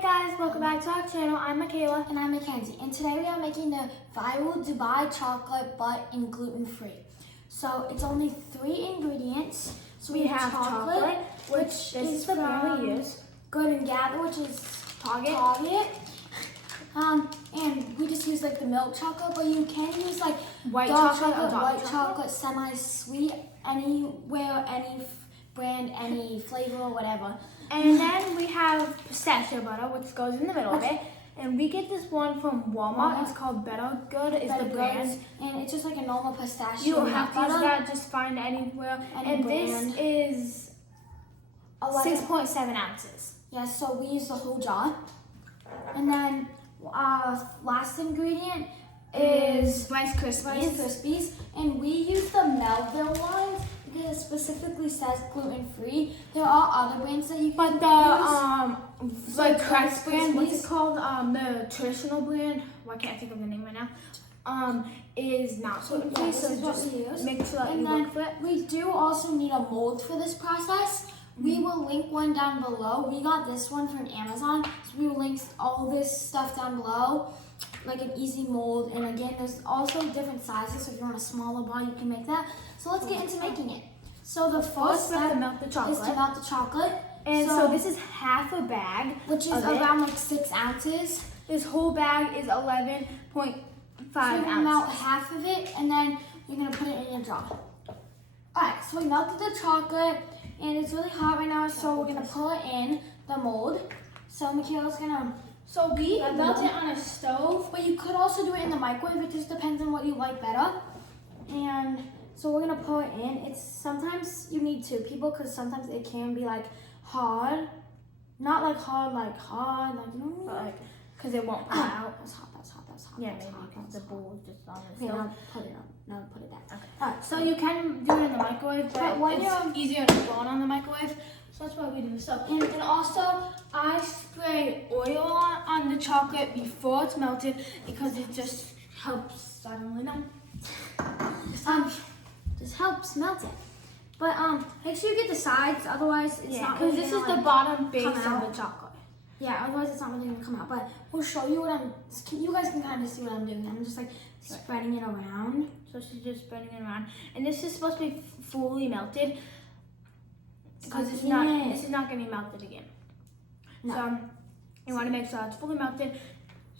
guys, welcome back to our channel. I'm McKayla. And I'm McKenzie. And today we are making the viral Dubai chocolate but in gluten-free. So it's only 3 ingredients. So we have chocolate, which is the brand we use. Good & Gather, which is Target. And we just use like the milk chocolate, but you can use like White dark chocolate, white chocolate, semi-sweet, anywhere, any brand, any flavor, whatever. And then we have pistachio butter, which goes in the middle of it. And we get this one from Walmart. It's called Better Good is the brand. And it's just like a normal pistachio. You don't have to use that, just find anywhere. And brand. This is 6.7 ounces. Yeah, so we use the whole jar. And then last ingredient is Rice Krispies. And we use the Melville ones because it specifically says gluten-free. There are other brands that you can use. Like Rice brand, what's it called? The traditional brand, I can't think of the name right now, is not gluten-free, Yeah, so just make sure that you look for it. We do also need a mold for this process. We will link one down below. We got this one from Amazon, so we will link all this stuff down below, like an easy mold. And again, there's also different sizes, so if you want a smaller bar, you can make that. So let's get into making it. So the first step is to melt the chocolate. And so this is half a bag, which is around like 6 ounces. This whole bag is 11.5 ounces. So you're gonna melt half of it, and then you're gonna put it in your jar. Alright, so we melted the chocolate, and it's really hot right now, so we're gonna pull it in the mold. So Michaela's gonna... So we melt it on a stove. But you could also do it in the microwave. It just depends on what you like better. And so we're gonna pour it in. It's sometimes you need 2 people because sometimes it can be like hard. Not like hard, like you know, but like because it won't pop out. That's hot. Yeah, maybe because the bowl is just on the stove. stove. Put it on. No, put it down. Okay. Alright, so you can do it in the microwave, but when it's easier to burn on the microwave. So that's why we do this. So and also I spray oil on the chocolate before it's melted because it just helps. I don't really know. Just helps melt it. But make sure you get the sides, otherwise it's not. Because this is the bottom base of the chocolate. Yeah, otherwise it's not really gonna come out. But we'll show you what you guys can kind of see what I'm doing. I'm just like spreading it around. So she's just spreading it around, and this is supposed to be fully melted because this is not gonna be melted again. No. So you want to make sure it's fully melted.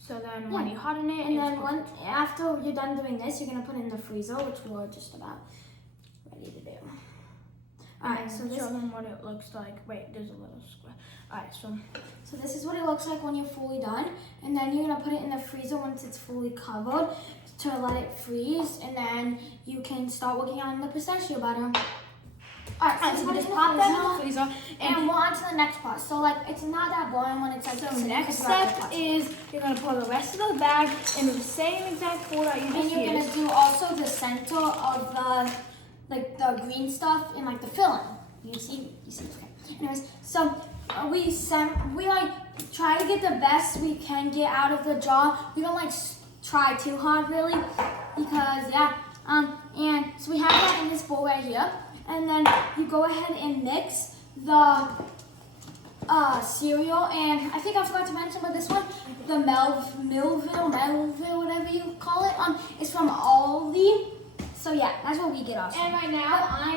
So then when you harden it, and then after you're done doing this, you're gonna put it in the freezer, which we're just about ready to do. Alright, so show them what it looks like. Wait, there's a little square. Alright, so this is what it looks like when you're fully done, and then you're gonna put it in the freezer once it's fully covered to let it freeze, and then you can start working on the pistachio butter. Alright, so we just pop that in the freezer, and we're on to the next part. So like, it's not that boring when it's like. So next step is you're gonna pour the rest of the bag into the same exact bowl that you just used. And you're gonna do also the center of the green stuff and like the filling. You see, okay. Anyways, so we like try to get the best we can get out of the jar. We don't like try too hard really, because and so we have that in this bowl right here. And then you go ahead and mix the cereal, and I think I forgot to mention, but this one, the Melville, whatever you call it, is from Aldi. So yeah, that's what we get off. And right now I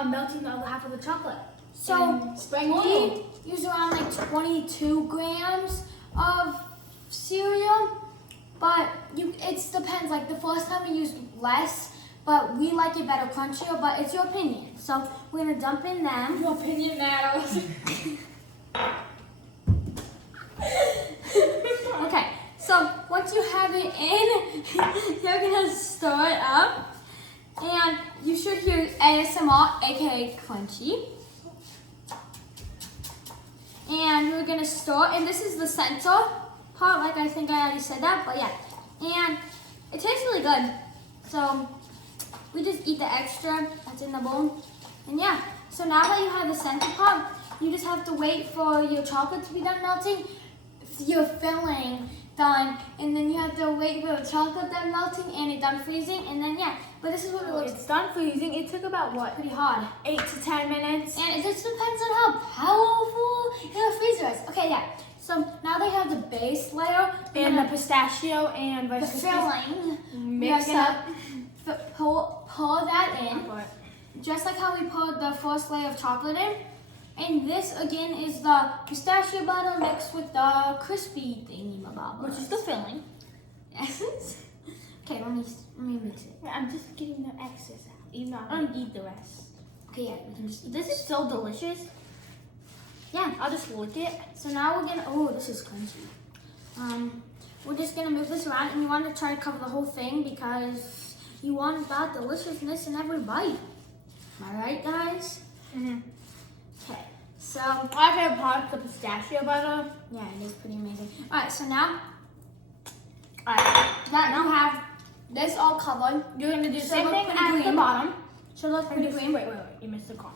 am melting the other half of the chocolate. So we use around like 22 grams of cereal, but it depends. Like the first time we used less, but we like it better crunchier, but it's your opinion. So we're gonna dump in them. Your opinion matters. Okay, so once you have it in, you're gonna stir it up. And you should hear ASMR, aka crunchy. And we're gonna stir, and this is the center part, like I think I already said that, but yeah. And it tastes really good. So we just eat the extra that's in the bowl. And yeah, so now that you have the center part, you just have to wait for your chocolate to be done melting, your filling done, and then you have to wait for the chocolate done melting and it done freezing, and then yeah. But this is what it looks like. It's done freezing. It took about what? Pretty hard. 8 to 10 minutes. And it just depends on how powerful your freezer is. Okay, yeah. So So now they have the base layer And the pistachio and the Rice Krispies. filling. Mix We are up. Pour that in, just like how we poured the first layer of chocolate in. And this again is the pistachio butter mixed with the crispy thingy mabob, Which is the filling. Yes. Okay, let me mix it. I'm just getting the excess out. Even though I don't eat the rest. Okay, yeah, we can just eat This is so delicious. Yeah. I'll just lick it. So now we're gonna, oh, this is crunchy. We're just gonna move this around, and you want to try to cover the whole thing because you want that deliciousness in every bite. Am I right, guys? Okay, so, My favorite part is the pistachio butter. yeah, it is pretty amazing. All right, so now Alright, that you have this all covered, you're gonna do the So same look thing pretty at the green. bottom. should look pretty Wait, green. wait, you missed the corn.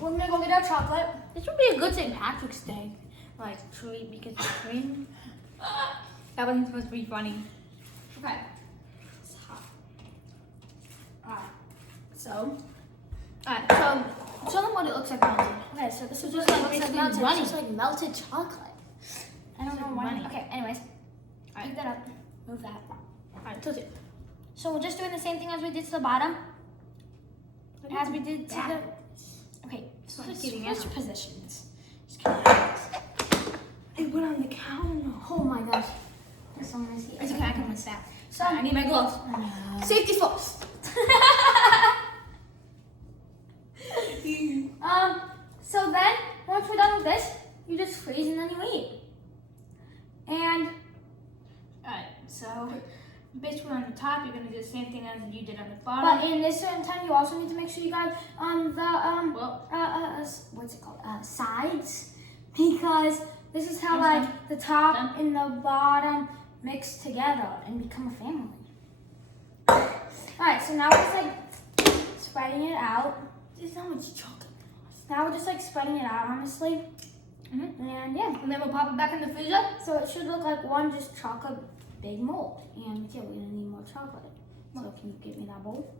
We're gonna go get our chocolate. This would be a good St. Patrick's Day, like treat because it's green. That wasn't supposed to be funny. Okay. It's hot. Alright, so, Show them what it looks like melted. okay, so this is just just like like basically melted. runny. It's just like melted chocolate. I don't It's know like why. runny. Okay, anyways, Alright. pick that up. Move that. Alright, tilt it. So we're just doing the same thing as we did to the bottom. As we did to the. Okay, so Just switch kidding, I know. positions. Just kidding. It went on the counter. Oh my gosh. There's someone to see. It's okay, I can mix that. So I need my gloves. safety first. So then, once we're done with this, you just freeze and then you eat. And Alright, so basically on the top, you're gonna do the same thing as you did on the but bottom. in this certain time, you also need to make sure you got what's it called? Sides, because this is how I'm like the top and the bottom mix together and become a family. All right, so now we're just like spreading it out. There's so much chocolate. Now we're just like spreading it out, honestly. And yeah, And then we'll pop it back in the freezer. so it should look like one just chocolate big mold. And yeah, we're gonna need more chocolate. So can you give me that bowl?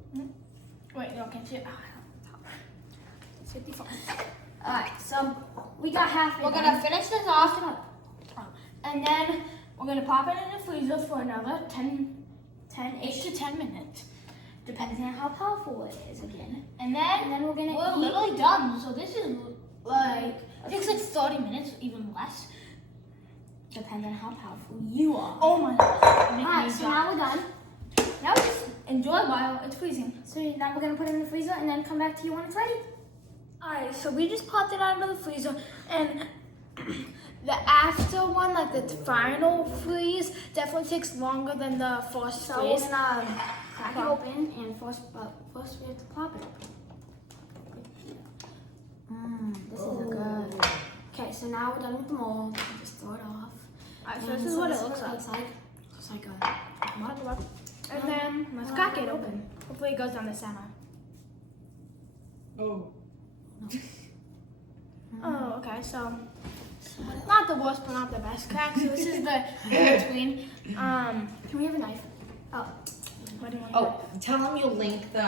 Wait, no, can't see it. Oh, It's 54. All right, so we got half. we're gonna finish this off, and then we're gonna pop it in the freezer for another 8 to 10 minutes. depending on how powerful it is again. And And then then we're gonna we're eat. literally done. So this is like, it takes like 30 minutes, even less. Depends on how powerful you are. Oh my gosh. All right, so now we're done. Now just enjoy while it's freezing. So now we're gonna put it in the freezer and then come back to you when it's ready. Alright, so we just popped it out of the freezer, and the after one, like the final freeze, definitely takes longer than the first So we're freeze. gonna crack it open and first we have to pop it open. This is good. Okay, so now we're done with the mold. Just throw it off. Alright, so And this is what it looks like. Looks like a. And then let's crack it open. Hopefully it goes down the center. Oh. Oh, okay, so not the worst, but not the best crack. So this is the in between. Can we have a knife? Oh. What do you want? Oh, tell them you'll link the.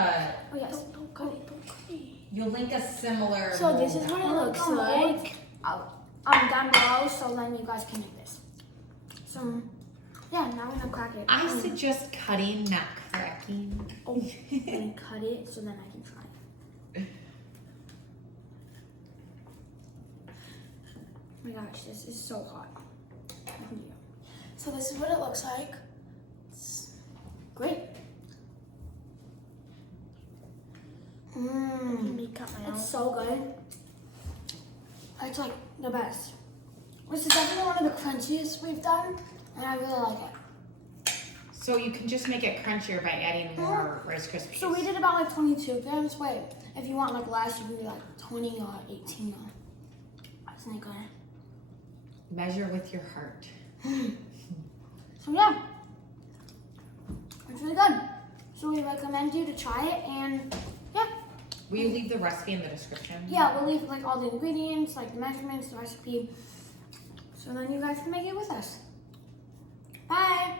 Oh yes. Don't cut it, don't cut it. You'll link a similar. So this is mold. what it looks Oh, like. Down below, so then you guys can do this. So, yeah, now we're gonna crack it. I suggest cutting, not cracking. Oh, and cut it so then I can try it. Oh my gosh, this is so hot. I can do it. So this is what it looks like. It's great. Let me cut my own. It's so good. It's like the best. This is definitely one of the crunchiest we've done, and I really like it. So you can just make it crunchier by adding more Rice Krispies. So we did about like 22 grams. Wait, if you want like less, you can do like 20 or 18 or something good. Measure with your heart. So yeah, it's really good. So we recommend you to try it, and yeah, Will you leave the recipe in the description? yeah, we'll leave like all the ingredients, like the measurements, the recipe, so then you guys can make it with us. Bye.